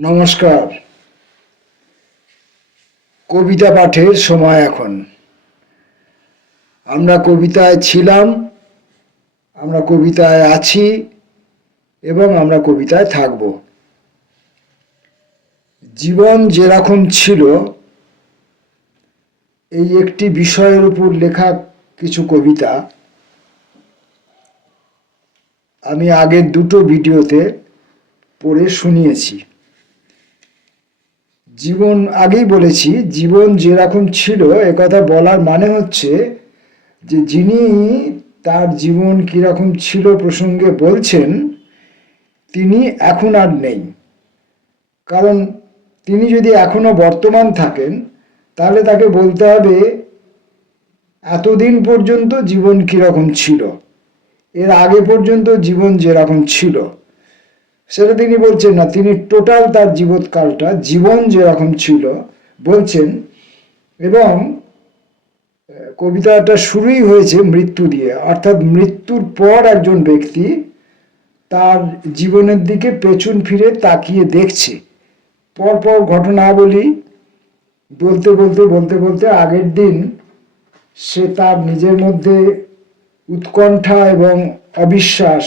নমস্কার। কবিতা পাঠের সময় এখন। আমরা কবিতায় ছিলাম, আমরা কবিতায় আছি এবং আমরা কবিতায় থাকব। জীবন যেরকম ছিল এই একটি বিষয়ের উপর লেখা কিছু কবিতা আমি আগের দুটো ভিডিওতে পড়ে শুনিয়েছি। জীবন আগেই বলেছি, জীবন যেরকম ছিল একথা বলার মানে হচ্ছে যে যিনি তার জীবন কীরকম ছিল প্রসঙ্গে বলছেন তিনি এখন আর নেই। কারণ তিনি যদি এখনো বর্তমান থাকেন তাহলে তাকে বলতে হবে এতদিন পর্যন্ত জীবন কীরকম ছিল, এর আগে পর্যন্ত জীবন যেরকম ছিল সেটা তিনি বলছেন না। তিনি টোটাল তার জীবৎকালটা জীবন যেরকম ছিল বলছেন। এবং কবিতাটা শুরুই হয়েছে মৃত্যু দিয়ে, অর্থাৎ মৃত্যুর পর একজন ব্যক্তি তার জীবনের দিকে পেছন ফিরে তাকিয়ে দেখছে। পরপর ঘটনাবলী বলতে বলতে বলতে বলতে আগের দিন সে তার নিজের মধ্যে উৎকণ্ঠা এবং অবিশ্বাস,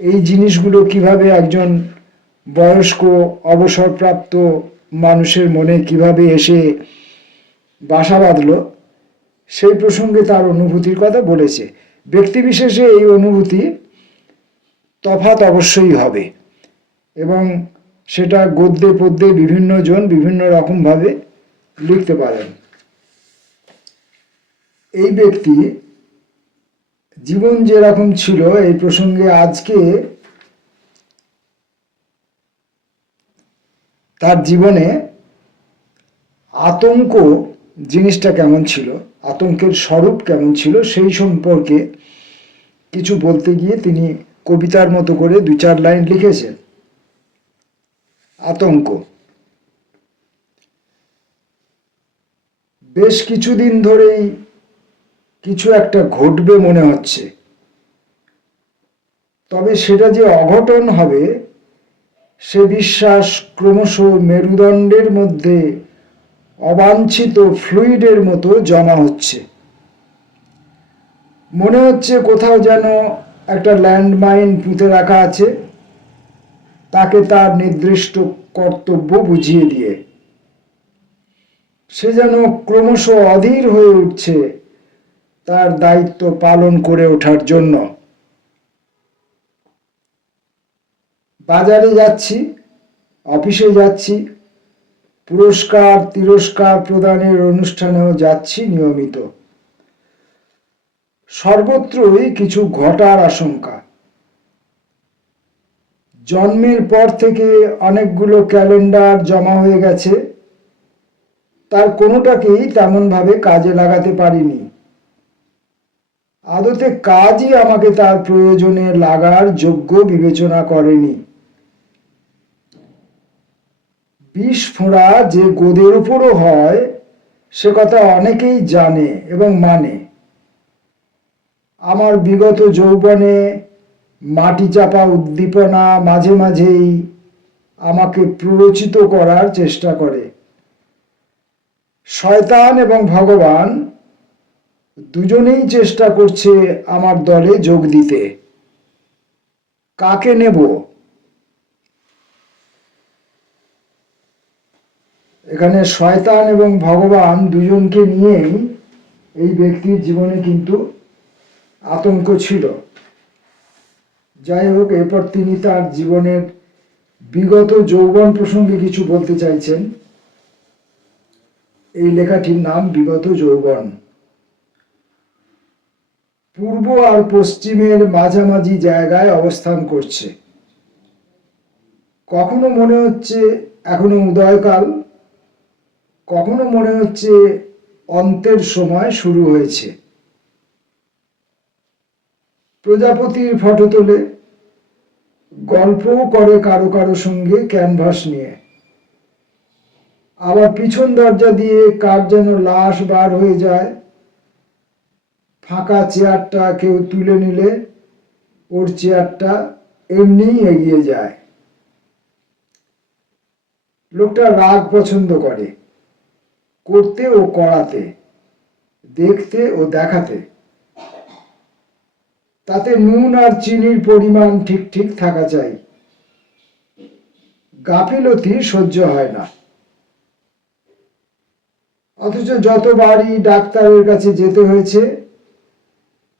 এই জিনিসগুলো কিভাবে একজন বয়স্ক অবসরপ্রাপ্ত মানুষের মনে কিভাবে এসে বাসা বাঁধল সেই প্রসঙ্গে তার অনুভূতির কথা বলেছে। ব্যক্তিবিশেষে এই অনুভূতি তফাৎ অবশ্যই হবে এবং সেটা গদ্যে পদ্যে বিভিন্ন জন বিভিন্ন রকমভাবে লিখতে পারেন। এই ব্যক্তি জীবন যেরকম ছিল এই প্রসঙ্গে আজকে তার জীবনে আতঙ্ক জিনিসটা কেমন ছিল, আতঙ্কের স্বরূপ কেমন ছিল সেই সম্পর্কে কিছু বলতে গিয়ে তিনি কবিতার মতো করে 2-4 লাইন লিখেছেন। আতঙ্ক। বেশ কিছুদিন ধরেই কিছু একটা ঘটবে মনে হচ্ছে, তবে সেটা যে অঘটন হবে সে বিশ্বাস ক্রমশ মেরুদণ্ডের মধ্যে অবাঞ্ছিত ফ্লুইডের মতো জমা হচ্ছে। মনে হচ্ছে কোথাও যেন একটা ল্যান্ডমাইন পুঁতে রাখা আছে, তাকে তার নির্দিষ্ট কর্তব্য বুঝিয়ে দিয়ে সে যেন ক্রমশ অধীর হয়ে উঠছে তার দায়িত্ব পালন করে ওঠার জন্য। বাজারে যাচ্ছি, অফিসে যাচ্ছি, পুরস্কার তিরস্কার প্রদানের অনুষ্ঠানেও যাচ্ছি নিয়মিত। সর্বত্রই কিছু ঘটার আশঙ্কা। জন্মের পর থেকে অনেকগুলো ক্যালেন্ডার জমা হয়ে গেছে, তার কোনোটাকেই তেমনভাবে কাজে লাগাতে পারিনি। আদতে কাজই আমাকে তার প্রয়োজনে লাগার যোগ্য বিবেচনা করেনি। বিষ ফোঁড়া যে গোদের উপরও হয় সে কথা অনেকেই জানে এবং মানে। আমার বিগত যৌবনে মাটি চাপা উদ্দীপনা মাঝে মাঝেই আমাকে প্ররোচিত করার চেষ্টা করে। শয়তান এবং ভগবান দুজনেই চেষ্টা করছে আমার দলে যোগ দিতে। কাকে নেব? এখানে শয়তান এবং ভগবান দুজনকে নিয়েই এই ব্যক্তির জীবনে কিন্তু আতঙ্ক ছিল। যাই হোক, এরপর তিনি তার জীবনের বিগত যৌবন প্রসঙ্গে কিছু বলতে চাইছেন। এই লেখাটির নাম বিগত যৌবন। পূর্ব আর পশ্চিমের মাঝামাঝি জায়গায় অবস্থান করছে। কখনো মনে হচ্ছে এখনো উদয়কাল, কখনো মনে হচ্ছে অন্তের সময় শুরু হয়েছে। প্রজাপতির ফটো তোলে, গল্পও করে কারো কারো সঙ্গে ক্যানভাস নিয়ে। আবার পিছন দরজা দিয়ে কার যেন লাশ বার হয়ে যায়। ফাঁকা চেয়ারটা কেউ তুলে নিলে ওর চেয়ারটা এমনিই এগিয়ে যায়। লোকটা রাগ পছন্দ করে, করতে ও করাতে, দেখতে ও দেখাতে। তাতে নুন আর চিনির পরিমাণ ঠিক ঠিক থাকা চাই। গাফিলতি সহ্য হয় না। অথচ যতবারই ডাক্তারের কাছে যেতে হয়েছে,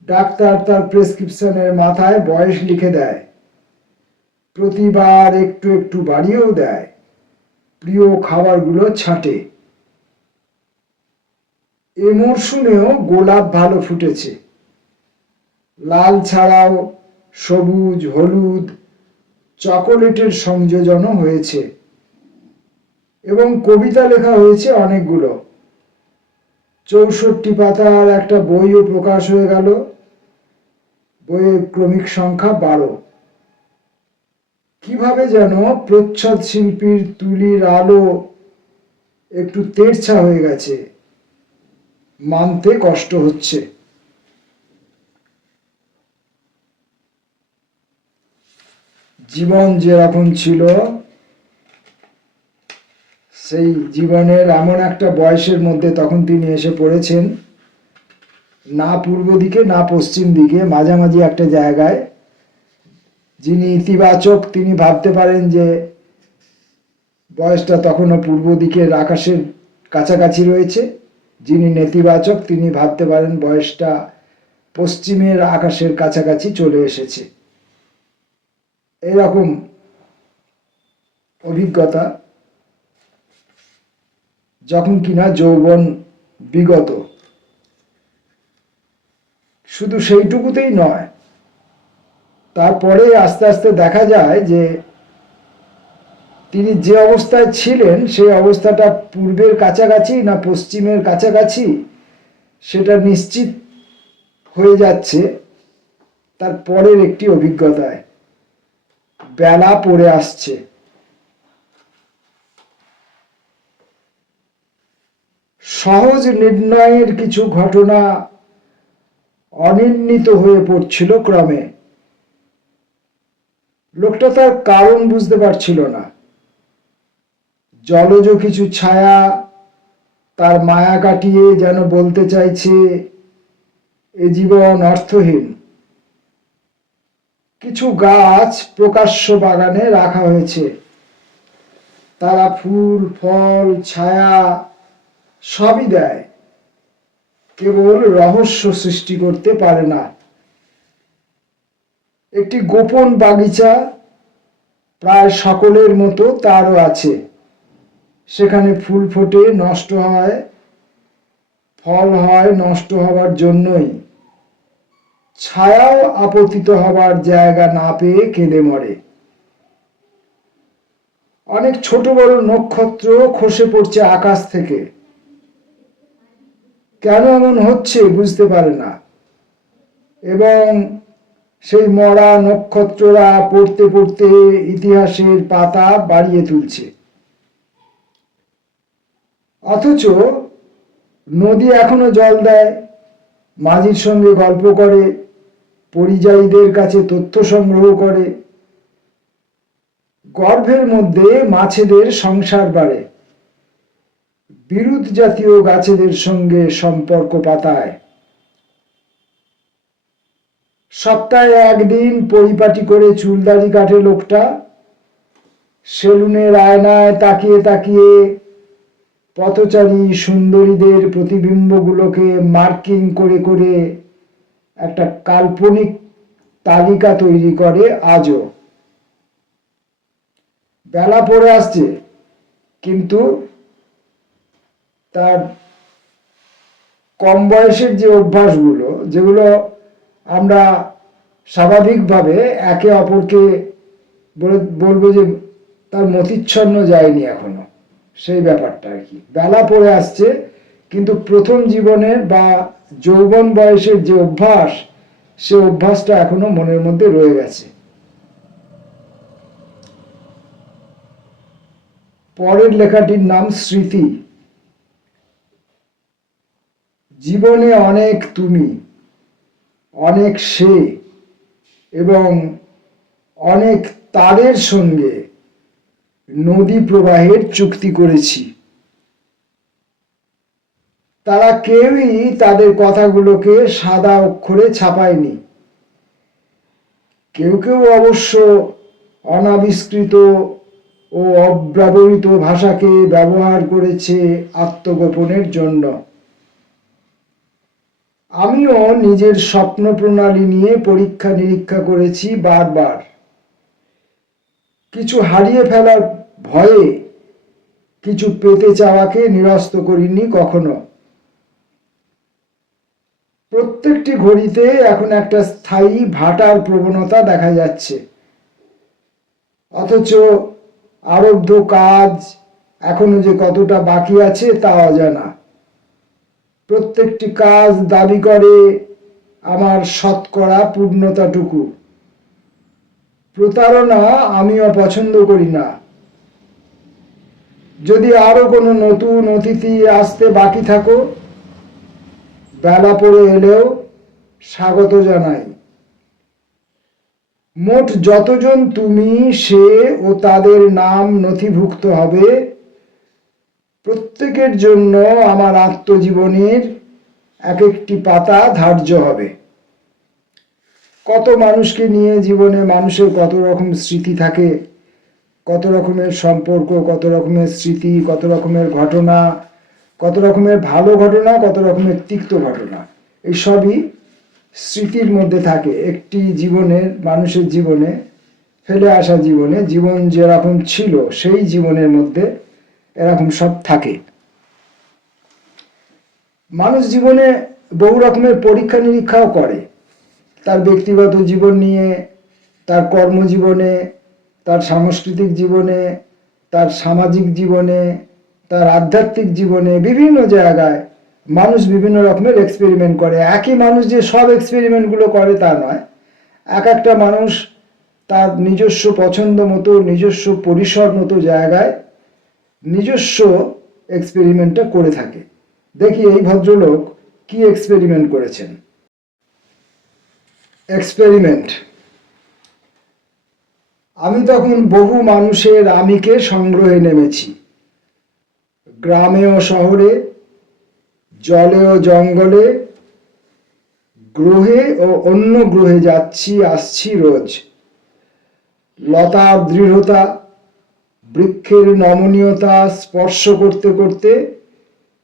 ডাক্তার তার প্রেসক্রিপশনের মাথায় বয়স লিখে দেয়, প্রতিবার একটু একটু বাড়িয়েও দেয়, প্রিয় খাবারগুলো ছাঁটে। এ মরশুমেও গোলাপ ভালো ফুটেছে। লাল ছাড়াও সবুজ, হলুদ, চকোলেটের সংযোজনও হয়েছে এবং কবিতা লেখা হয়েছে অনেকগুলো। 64 পাতার একটা বইও প্রকাশ হয়ে গেল। বইয়ের ক্রমিক সংখ্যা 12। কিভাবে যেন প্রচ্ছদ শিল্পীর তুলির আলো একটু তেরছা হয়ে গেছে, মানতে কষ্ট হচ্ছে। জীবন যেরকম ছিল, সেই জীবনের এমন একটা বয়সের মধ্যে তখন তিনি এসে পড়েছেন, না পূর্ব দিকে না পশ্চিম দিকে, মাঝামাঝি একটা জায়গায়। যিনি ইতিবাচক তিনি ভাবতে পারেন যে বয়সটা তখনও পূর্ব দিকের আকাশের কাছাকাছি রয়েছে। যিনি নেতিবাচক তিনি ভাবতে পারেন বয়সটা পশ্চিমের আকাশের কাছাকাছি চলে এসেছে। এরকম অভিজ্ঞতা যখন কিনা যৌবন বিগত। শুধু সেইটুকুতেই নয়, তারপরে আস্তে আস্তে দেখা যায় যে তিনি যে অবস্থায় ছিলেন সেই অবস্থাটা পূর্বের কাছাকাছি না পশ্চিমের কাছাকাছি সেটা নিশ্চিত হয়ে যাচ্ছে তার পরের একটি অভিজ্ঞতায়। বেলা পড়ে আসছে। সহজ নির্ণয়ের কিছু ঘটনা অনির্ণীত হয়ে পড়ছিল ক্রমে। লোকটা তার কারণ বুঝতে পারছিল না। জলজ কিছু ছায়া তার মায়া কাটিয়ে যেন বলতে চাইছে এ জীবন অর্থহীন। কিছু গাছ প্রকাশ্য বাগানে রাখা হয়েছে। তারা ফুল, ফল, ছায়া সবই দেয়, কেবল রহস্য সৃষ্টি করতে পারে না। একটি গোপন বাগিচা প্রায় সকলের মতো তারও আছে। সেখানে ফুল ফোটে, নষ্ট হয়, ফল হয় নষ্ট হবার জন্যই। ছায়াও আপতিত হবার জায়গা না পেয়ে কেঁদে মরে। অনেক ছোট বড় নক্ষত্র খসে পড়ছে আকাশ থেকে। কেন এমন হচ্ছে বুঝতে পারে না, এবং সেই মরা নক্ষত্ররা পড়তে পড়তে ইতিহাসের পাতা বাড়িয়ে তুলছে। অথচ নদী এখনো জল দেয়, মাঝির সঙ্গে গল্প করে, পরিযায়ীদের কাছে তথ্য সংগ্রহ করে। গর্ভের মধ্যে মাছেদের সংসার বাড়ে, বিরুৎ জাতীয় গাছেদের সঙ্গে সম্পর্ক পাতায়। সপ্তাহে একদিন পরিপাটি করে চুলদাড়ি কাটে লোকটা। সেলুনের আয়নায় তাকিয়ে তাকিয়ে পথচারী সুন্দরীদের প্রতিবিম্বগুলোকে মার্কিং করে করে একটা কাল্পনিক তালিকা তৈরি করে আজও। বেলা পড়ে আসছে, কিন্তু তার কম বয়সের যে অভ্যাসগুলো, যেগুলো আমরা স্বাভাবিকভাবে একে অপরকে বলবো যে তার মতিচ্ছন্ন যায়নি এখনো, সেই ব্যাপারটা আর কি। বেলা পড়ে আসছে, কিন্তু প্রথম জীবনের বা যৌবন বয়সের যে অভ্যাস, সে অভ্যাসটা এখনো মনের মধ্যে রয়ে গেছে। পরের লেখাটির নাম স্মৃতি। জীবনে অনেক তুমি, অনেক সে এবং অনেক তাদের সঙ্গে নদী প্রবাহের চুক্তি করেছি। তারা কেউই তাদের কথাগুলোকে সাদা অক্ষরে ছাপায়নি। কেউ কেউ অবশ্য অনাবিষ্কৃত ও অব্যবহৃত ভাষাকে ব্যবহার করেছে আত্মগোপনের জন্য। আমিও নিজের স্বপ্ন প্রণালী নিয়ে পরীক্ষা নিরীক্ষা করেছি বারবার। কিছু হারিয়ে ফেলার ভয়ে কিছু পেতে চাওয়াকে নিরস্ত করিনি কখনো। প্রত্যেকটি ঘড়িতে এখন একটা স্থায়ী ভাটার প্রবণতা দেখা যাচ্ছে, অথচ আরব্ধ কাজ এখনো যে কতটা বাকি আছে তা অজানা। প্রত্যেকটি কাজ দাবি করে আমার শতকরা পূর্ণতাটুকু। প্রতারণা আমিও পছন্দ করি না। যদি আরো কোনো নতুন অতিথি আসতে বাকি থাকো, বেলা পড়ে এলেও স্বাগত জানাই। মোট যতজন তুমি, সে ও তাদের নাম নথিভুক্ত হবে, প্রত্যেকের জন্য আমার আত্মজীবনের এক একটি পাতা ধার্য হবে। কত মানুষকে নিয়ে জীবনে মানুষের কত রকম স্মৃতি থাকে, কত রকমের সম্পর্ক, কত রকমের স্মৃতি, কত রকমের ঘটনা, কত রকমের ভালো ঘটনা, কত রকমের তিক্ত ঘটনা। এই সবই স্মৃতির মধ্যে থাকে। একটি জীবনের, মানুষের জীবনে, ফেলে আসা জীবনে, জীবন যেরকম ছিল সেই জীবনের মধ্যে এরকম সব থাকে। মানুষ জীবনে বহু রকমের পরীক্ষা নিরীক্ষাও করে, তার ব্যক্তিগত জীবন নিয়ে, তার কর্মজীবনে, তার সাংস্কৃতিক জীবনে, তার সামাজিক জীবনে, তার আধ্যাত্মিক জীবনে। বিভিন্ন জায়গায় মানুষ বিভিন্ন রকমের এক্সপেরিমেন্ট করে। একই মানুষ যে সব এক্সপেরিমেন্টগুলো করে তা নয়। এক একটা মানুষ তার নিজস্ব পছন্দ মতো, নিজস্ব পরিসর মতো জায়গায় নিজস্ব এক্সপেরিমেন্টটা করে থাকে। দেখি এই ভদ্রলোক কি এক্সপেরিমেন্ট করেছেন। এক্সপেরিমেন্ট: আমি তখন বহু মানুষের আমিকে সংগ্রহে নেমেছি। গ্রামে ও শহরে, জলে ও জঙ্গলে, গ্রহে ও অন্য গ্রহে যাচ্ছি আসছি রোজ। লতার দৃঢ়তা, বৃক্ষের নমনীয়তা স্পর্শ করতে করতে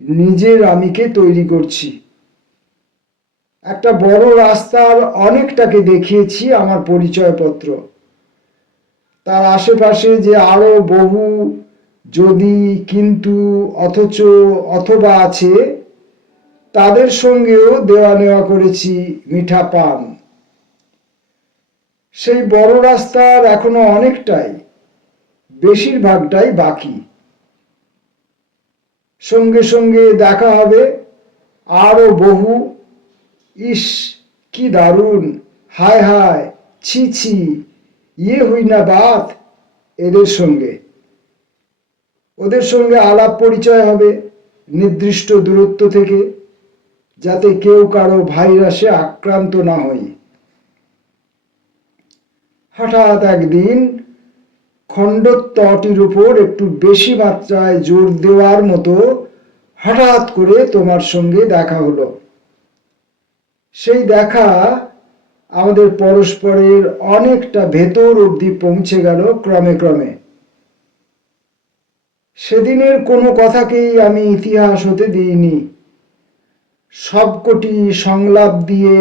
নিজের আমিকে তৈরি করছি। একটা বড় রাস্তার অনেকটাকে দেখিয়েছি আমার পরিচয়পত্র। তার আশেপাশে যে আরো বহু যদি, কিন্তু, অথচ, অথবা আছে, তাদের সঙ্গেও দেওয়া নেওয়া করেছি মিঠা পান। সেই বড় রাস্তার এখনো অনেকটাই, বেশিরভাগটাই বাকি। সঙ্গে সঙ্গে দেখা হবে আরো বহু, ইস কি দারুণ, হায় হায়, ছি ছি, ইয়ে হই না বাত, এদের সঙ্গে। ওদের সঙ্গে আলাপ পরিচয় হবে নির্দিষ্ট দূরত্ব থেকে, যাতে কেউ কারো ভাইরাসে আক্রান্ত না হই। হঠাৎ একদিন খণ্ডত্বটির উপর একটু বেশি মাত্রায় জোর দেওয়ার মতো হঠাৎ করে তোমার সঙ্গে দেখা হলো। সেই দেখা আমাদের পরস্পরের অনেকটা ভেতর অবধি পৌঁছে গেল ক্রমে ক্রমে। সেদিনের কোনো কথাকেই আমি ইতিহাস হতে দিইনি। সবকটি সংলাপ দিয়ে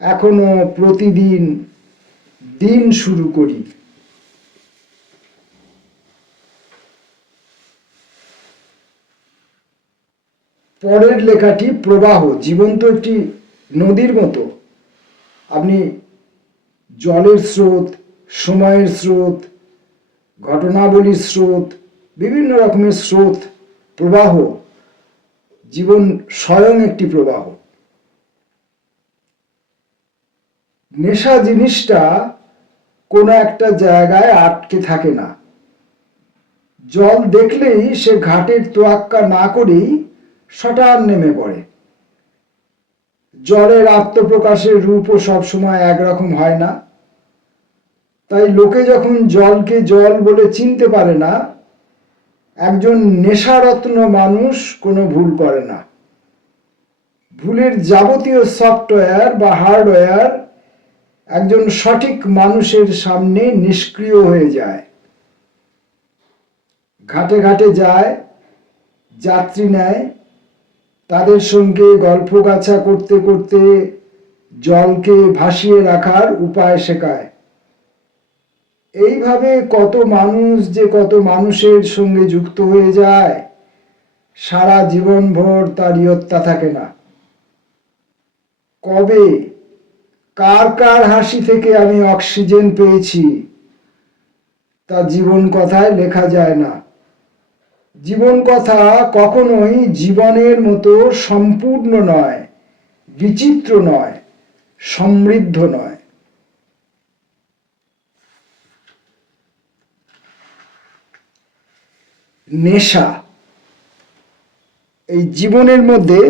এখনো প্রতিদিন দিন শুরু করি। পরের লেখাটি প্রবাহ, জীবন্ত একটি নদীর মতো। আপনি জলের স্রোত, সময়ের স্রোত, ঘটনাবলীর স্রোত, বিভিন্ন রকমের স্রোত, প্রবাহ। জীবন স্বয়ং একটি প্রবাহ। নেশা জিনিসটা কোনো একটা জায়গায় আটকে থাকে না। জল দেখলেই সে ঘাটের তোয়াক্কা না করেই সটান নেমে পড়ে। জলের আত্মপ্রকাশের রূপও সবসময় একরকম হয় না। তাই লোকে যখন জলকে জল বলে চিনতে পারে না, একজন নেশারত্ন মানুষ কোনো ভুল করে না। ভুলের যাবতীয় সফটওয়্যার বা হার্ডওয়্যার একজন সঠিক মানুষের সামনে নিষ্ক্রিয় হয়ে যায়। ঘাটে ঘাটে যায়, যাত্রী নেয়, তাদের সঙ্গে গল্পগাছা করতে করতে জলকে ভাসিয়ে রাখার উপায় শেখায়। এইভাবে কত মানুষ যে কত মানুষের সঙ্গে যুক্ত হয়ে যায়, সারা জীবনভর তার ইয়ত্তা থাকে না। কবে কার কার হাসি থেকে আমি অক্সিজেন পেয়েছি তা জীবন কথায় লেখা যায় না। জীবন কথা কখনোই জীবনের মতো সম্পূর্ণ নয়, বিচিত্র নয়, সমৃদ্ধ নয়। নেশা, এই জীবনের মধ্যে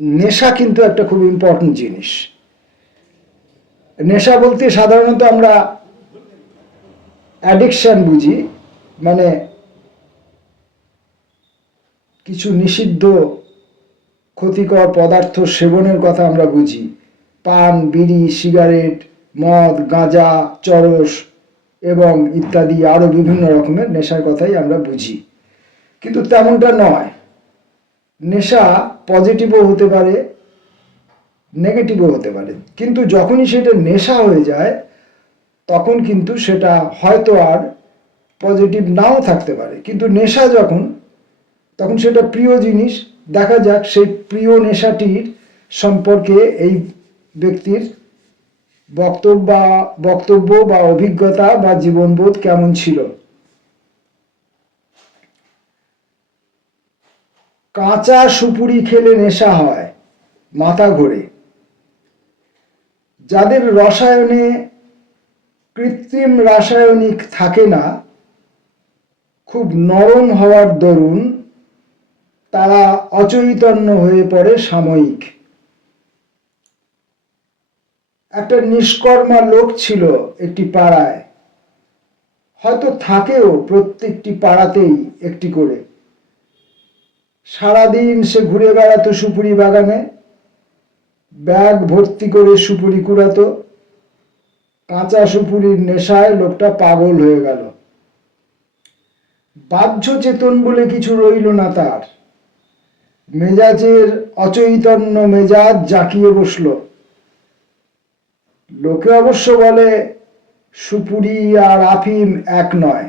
নেশা কিন্তু একটা খুব ইম্পর্টেন্ট জিনিস। নেশা বলতে সাধারণত আমরা অ্যাডিকশন বুঝি, মানে কিছু নিষিদ্ধ ক্ষতিকর পদার্থ সেবনের কথা আমরা বুঝি। পান, বিড়ি, সিগারেট, মদ, গাঁজা, চরস এবং ইত্যাদি আরও বিভিন্ন রকমের নেশার কথাই আমরা বুঝি, কিন্তু তেমনটা নয়। নেশা পজিটিভও হতে পারে, নেগেটিভও হতে পারে, কিন্তু যখনই সেটা নেশা হয়ে যায় তখন কিন্তু সেটা হয়তো আর পজিটিভ নাও থাকতে পারে, কিন্তু নেশা যখন, তখন সেটা প্রিয় জিনিস। দেখা যাক সেই প্রিয় নেশাটির সম্পর্কে এই ব্যক্তির বক্তব্য বা অভিজ্ঞতা বা জীবনবোধ কেমন ছিল। কাঁচা সুপুরি খেলে নেশা হয়, মাথা ঘোরে। যাদের রসায়নে কৃত্রিম রাসায়নিক থাকে না, খুব নরম হওয়ার দরুন তারা অচৈতন্য হয়ে পড়ে সাময়িক। একটা নিষ্কর্মা লোক ছিল একটি পাড়ায়, হয়তো থাকেও প্রত্যেকটি পাড়াতেই একটি করে। সারাদিন সে ঘুরে বেড়াতো সুপুরি বাগানে, ব্যাগ ভর্তি করে সুপুরি কুড়াতো। কাঁচা সুপুরির নেশায় লোকটা পাগল হয়ে গেল। বাহ্য চেতন বলে কিছু রইল না তার। মেজাজের অচৈতন্য মেজাজ জাঁকিয়ে বসল। লোকে অবশ্য বলে সুপুরি আর আফিম এক নয়।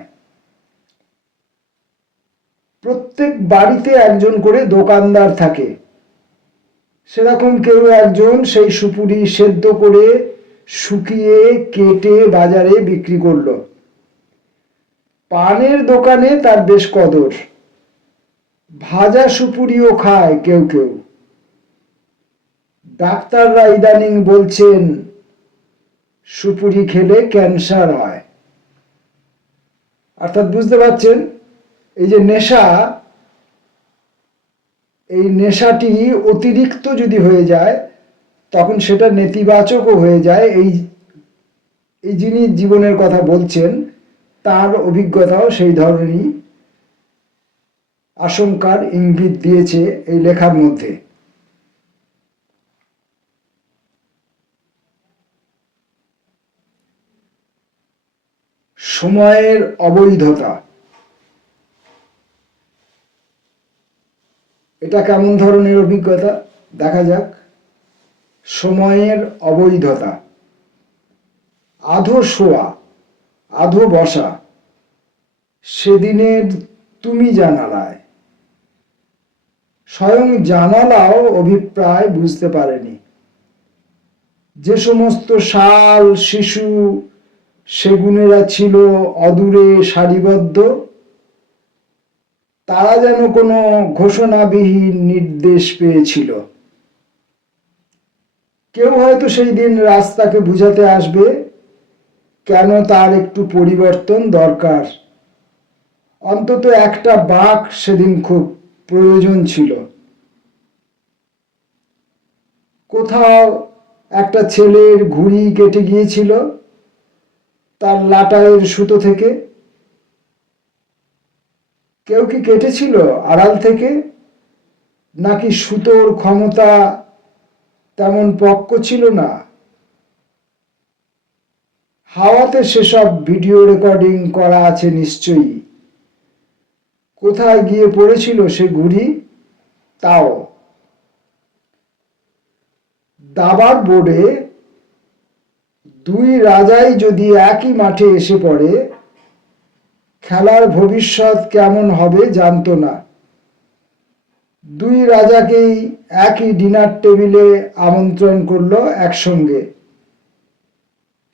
প্রত্যেক বাড়িতে একজন করে দোকানদার থাকে, সেরকম কেউ একজন সেই সুপুরি সেদ্ধ করে শুকিয়ে কেটে বাজারে বিক্রি করলো। পানের দোকানে তার বেশ কদর, ভাজা সুপুরিও খায় কেউ কেউ। ডাক্তাররা ইদানিং বলছেন সুপুরি খেলে ক্যান্সার হয়। অর্থাৎ বুঝতে পারছেন, এই যে নেশা, এই নেশাটি অতিরিক্ত যদি হয়ে যায় তখন সেটা নেতিবাচকও হয়ে যায়। এই যিনি জীবনের কথা বলছেন তার অভিজ্ঞতাও সেই ধরনেরই আশঙ্কার ইঙ্গিত দিয়েছে এই লেখার মধ্যে। সময়ের অবৈধতা, এটা কেমন ধরনের অভিজ্ঞতা দেখা যাক। সময়ের অবৈধতা। আধো শোয়া, আধো বসা, সেদিনের তুমি জানালায়। স্বয়ং জানালাও অভিপ্রায় বুঝতে পারেনি। যে সমস্ত শাল, শিশু, সেগুনেরা ছিল অদূরে সারিবদ্ধ, তারা যেন কোনো ঘোষণাবিহীন নির্দেশ পেয়েছিল। কেউ হয়তো সেই দিন রাস্তাকে বুঝাতে আসবে কেন তার একটু পরিবর্তন দরকার। অন্তত একটা বাঁক সেদিন খুব প্রয়োজন ছিল। কোথাও একটা ছেলের ঘুড়ি কেটে গিয়েছিল, তার লাটাইয়ের সুতো থেকে? কেউ কি কেটেছিল আড়াল থেকে? নাকি সুতোর ক্ষমতা তেমন পক্ক ছিল না? হাওয়াতে সেসব ভিডিও রেকর্ডিং করা আছে নিশ্চয়ই। কোথায় গিয়ে পড়েছিল সে ঘুড়ি? তাও দাবার বোর্ডে দুই রাজাই যদি একই মাঠে এসে পড়ে, খেলার ভবিষ্যৎ কেমন হবে জানতো না। দুই রাজাকেই একই ডিনার টেবিলে আমন্ত্রণ করলো একসঙ্গে।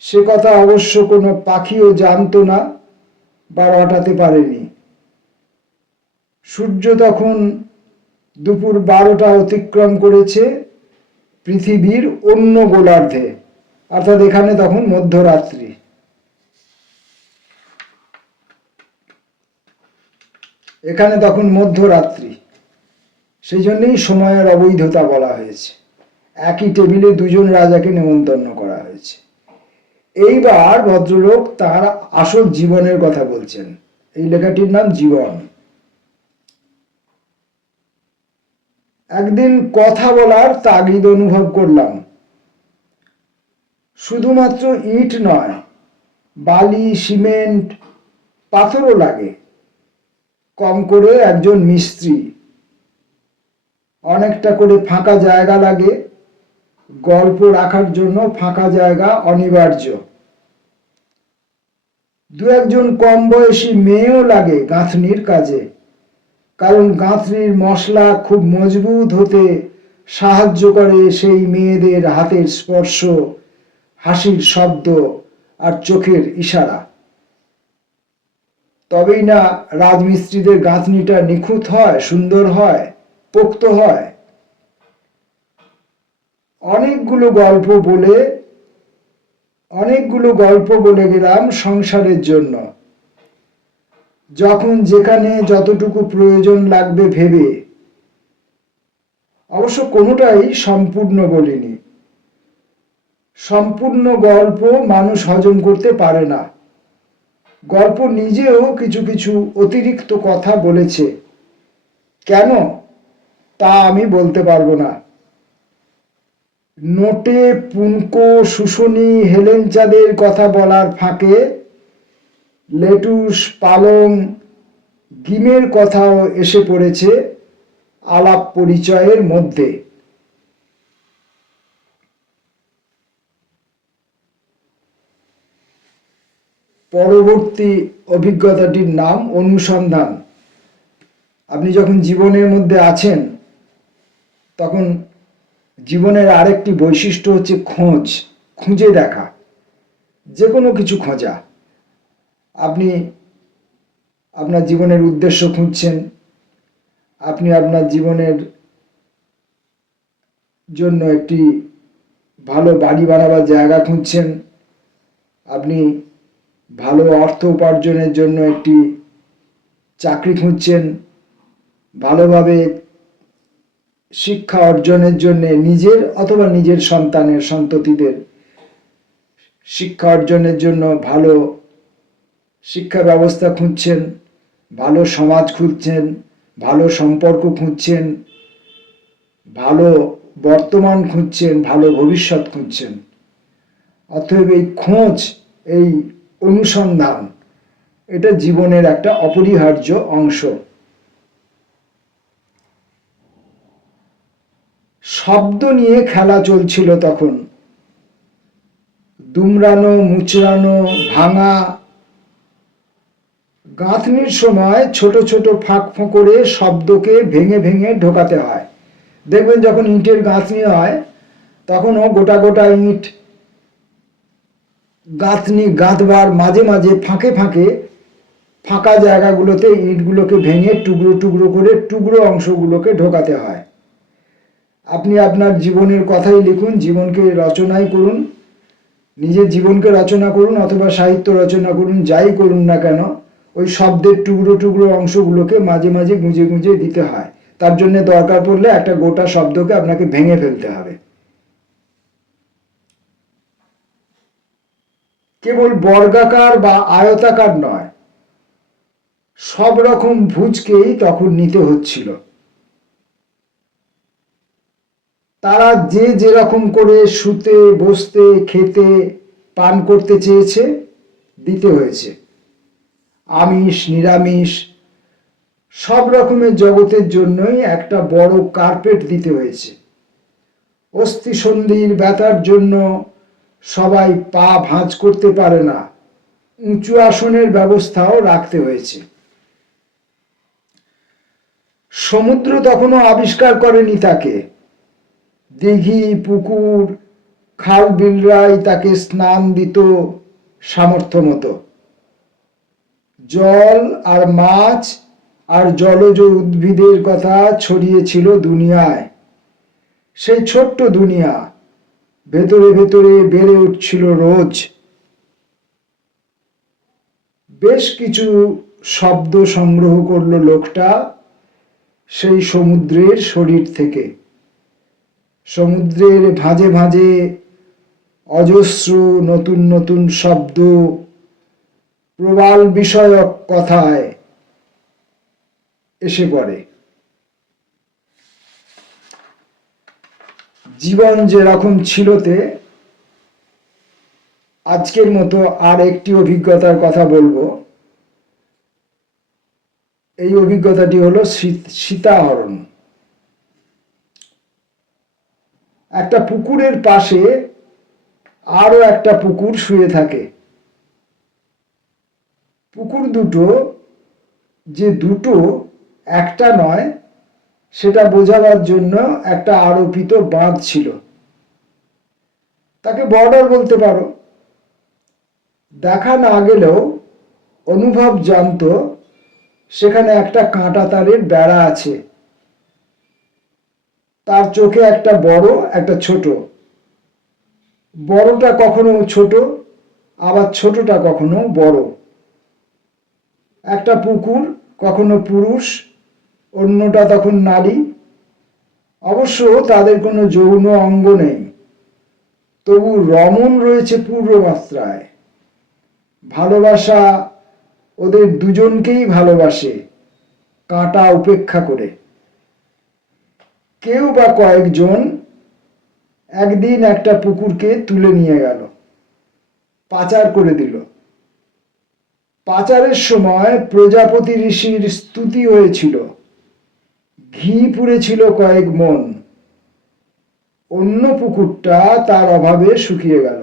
সে কথা অবশ্য কোনো পাখিও জানতো না বা রটাতে পারেনি। সূর্য তখন দুপুর 12টা অতিক্রম করেছে পৃথিবীর অন্য গোলার্ধে, অর্থাৎ এখানে তখন মধ্যরাত্রি। এখানে তখন মধ্যরাত্রি, সেই জন্যই সময়ের অবৈধতা বলা হয়েছে। একই টেবিলে দুজন রাজাকে নেমন্তন্ন করা হয়েছে। এইবার ভদ্রলোক তার আসল জীবনের কথা বলছেন। এই লেখাটির নাম জীবন। একদিন কথা বলার তাগিদ অনুভব করলাম। শুধুমাত্র ইট নয়, বালি, সিমেন্ট, পাথরও লাগে। কম করে একজন মিস্ত্রি, অনেকটা করে ফাঁকা জায়গা লাগে। গল্প রাখার জন্য ফাঁকা জায়গা অনিবার্য। দু একজন কম বয়সী মেয়েও লাগে গাঁথনির কাজে, কারণ গাঁথনির মশলা খুব মজবুত হতে সাহায্য করে সেই মেয়েদের হাতের স্পর্শ, হাসির শব্দ আর চোখের ইশারা। তবেই না রাজমিস্ত্রিদের গাঁথনিটা নিখুঁত হয়, সুন্দর হয়, পোক্ত হয়। অনেকগুলো গল্প বলে গেলাম সংসারের জন্য, যখন যেখানে যতটুকু প্রয়োজন লাগবে ভেবে। অবশ্য কোনোটাই সম্পূর্ণ বলিনি। সম্পূর্ণ গল্প মানুষ হজম করতে পারে না। গল্প নিজেও কিছু কিছু অতিরিক্ত কথা বলেছে। কেন তা আমি বলতে পারবো না। নোটে পুনকো, শুশুনি, হেলেঞ্চাদের কথা বলার ফাঁকে লেটুস, পালং, ডিমের কথাও এসে পড়েছে আলাপ পরিচয়ের মধ্যে। পরবর্তী অভিজ্ঞতাটির নাম অনুসন্ধান। আপনি যখন জীবনের মধ্যে আছেন, তখন জীবনের আরেকটি বৈশিষ্ট্য হচ্ছে খোঁজ, খুঁজে দেখা, যে কোনো কিছু খোঁজা। আপনি আপনার জীবনের উদ্দেশ্য খুঁজছেন, আপনি আপনার জীবনের জন্য একটি ভালো বাড়ি বানাবার জায়গা খুঁজছেন, আপনি ভালো অর্থ উপার্জনের জন্য একটি চাকরি খুঁজছেন, ভালোভাবে শিক্ষা অর্জনের জন্য নিজের অথবা নিজের সন্তানের, সন্ততিদের শিক্ষা অর্জনের জন্য ভালো শিক্ষা ব্যবস্থা খুঁজছেন, ভালো সমাজ খুঁজছেন, ভালো সম্পর্ক খুঁজছেন, ভালো বর্তমান খুঁজছেন, ভালো ভবিষ্যৎ খুঁজছেন। অতএব এই খোঁজ, এই অনুসন্ধান, এটা জীবনের একটা অপরিহার্য অংশ। শব্দ নিয়ে খেলা চলছিল তখন। দুমড়ানো, মুচড়ানো, ভাঙা। গাঁথনির সময় ছোট ছোট ফাঁক ফোঁকরে শব্দকে ভেঙে ভেঙে ঢোকাতে হয়। দেখবেন যখন ইটের গাঁথনি হয়, তখনও গোটা গোটা ইট গাঁথনি গাঁথবার মাঝে মাঝে ফাঁকে ফাঁকে ফাঁকা জায়গাগুলোতে ইটগুলোকে ভেঙে টুকরো টুকরো করে টুকরো অংশগুলোকে ঢোকাতে হয়। আপনি আপনার জীবনের কথাই লিখুন, জীবনকে রচনাই করুন, নিজের জীবনকে রচনা করুন অথবা সাহিত্য রচনা করুন, যাই করুন না কেন, ওই শব্দের টুকরো টুকরো অংশগুলোকে মাঝে মাঝে গুঁজে গুঁজে দিতে হয়। তার জন্য দরকার পড়লে একটা গোটা শব্দকে আপনাকে ভেঙে ফেলতে হবে। কেবল বর্গাকার বা আয়তাকার নয়, সব রকম ভুজকেই তখন নিতে হচ্ছিল। তারা যে যেরকম করে শুতে, বসতে, খেতে, পান করতে চেয়েছে, দিতে হয়েছে। আমিষ, নিরামিষ সব রকমের জগতের জন্যই একটা বড় কার্পেট দিতে হয়েছে। অস্থি সন্ধির ব্যথার জন্য সবাই পা ভাঁজ করতে পারে না, উঁচু আসনের ব্যবস্থাও রাখতে হয়েছে। সমুদ্র তখনও আবিষ্কার করেনি তাকে। দিঘি, পুকুর, খাল বিলরাই তাকে স্নান দিত সামর্থ্য মতো। জল আর মাছ আর জলজ উদ্ভিদের কথা ছড়িয়েছিল দুনিয়ায়। সেই ছোট্ট দুনিয়া ভেতরে ভেতরে বেড়ে উঠছিল রোজ। বেশ কিছু শব্দ সংগ্রহ করলো লোকটা সেই সমুদ্রের শরীর থেকে। সমুদ্রের ভাঁজে ভাঁজে অজস্র নতুন নতুন শব্দ প্রবাল বিষয়ক কথায় এসে পড়ে। জীবন যেরকম ছিলতে আজকের মতো আর একটি অভিজ্ঞতার কথা বলবো। এই অভিজ্ঞতাটি হলো সীতাহরণ। একটা পুকুরের পাশে আরো একটা পুকুর শুয়ে থাকে। পুকুর দুটো যে দুটো, একটা নয়, সেটা বোঝাবার জন্য একটা আরোপিত বাঁধ ছিল। তাকে বর্ডার বলতে পারো। দেখা না গেলেও অনুভব জানতো সেখানে একটা কাঁটা তারের বেড়া আছে। তার চোখে একটা বড়, একটা ছোট। বড়টা কখনো ছোট, আবার ছোটটা কখনো বড়। একটা পুকুর কখনো পুরুষ, অন্যটা তখন নারী। অবশ্য তাদের কোনো যৌন অঙ্গ নেই, তবু রমণ রয়েছে পূর্ণ মাত্রায়। ভালোবাসা ওদের দুজনকেই ভালোবাসে, কাঁটা উপেক্ষা করে। কেউ বা কয়েকজন একদিন একটা পুকুরকে তুলে নিয়ে গেল, পাচার করে দিল। পাচারের সময় প্রজাপতি ঋষির স্তুতি হয়েছিল, ঘি পুড়েছিল কয়েক মন। অন্য পুকুরটা তার অভাবে শুকিয়ে গেল।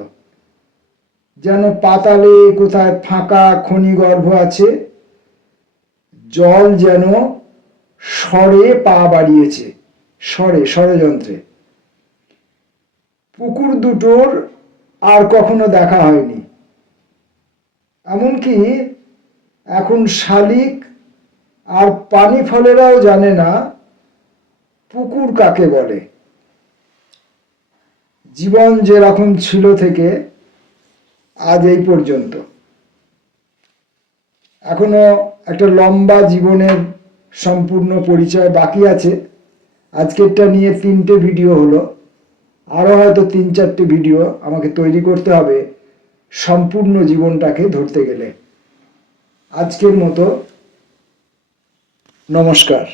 যেন পাতালে কোথায় ফাঁকা খনিগর্ভ আছে, জল যেন স্বরে পা বাড়িয়েছে, ষড়যন্ত্রে। পুকুর দুটোর আর কখনো দেখা হয়নি। এমনকি এখন শালিক আর পানি ফলেরাও জানে না পুকুর কাকে বলে। জীবন যেরকম ছিল থেকে আজ এই পর্যন্ত। এখনো একটা লম্বা জীবনের সম্পূর্ণ পরিচয় বাকি আছে। আজকেরটা নিয়ে 3টে ভিডিও হলো, আরো হয়তো 3-4টে ভিডিও আমাকে তৈরি করতে হবে সম্পূর্ণ জীবনটাকে ধরতে গেলে। আজকের মতো নমস্কার।